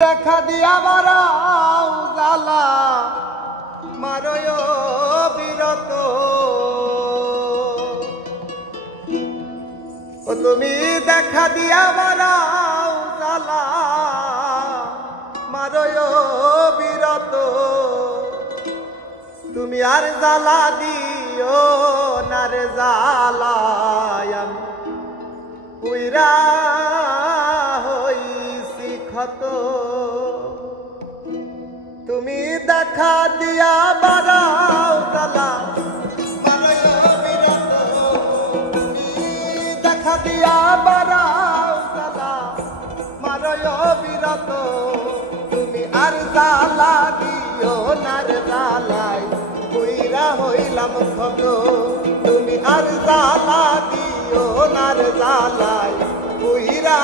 দেখা দিয়া বারাও জালা মারয় বিরত ও তুমি দেখা দিয়া বারাও জালা মারয় বিরত তুমি আর জালা দিও না রে জালায় আমি পুইরা হইছি ক্ষত তুমি দেখা দিয়া বারাও জালা মারয় বিরত তুমি দেখা দিয়া বারাও জালা মারয় বিরত তুমি আর জালা দিও না রে জালাই পুইরা হইলাম ক্ষত তুমি আর জালা দিও না রে জালাই পুইরা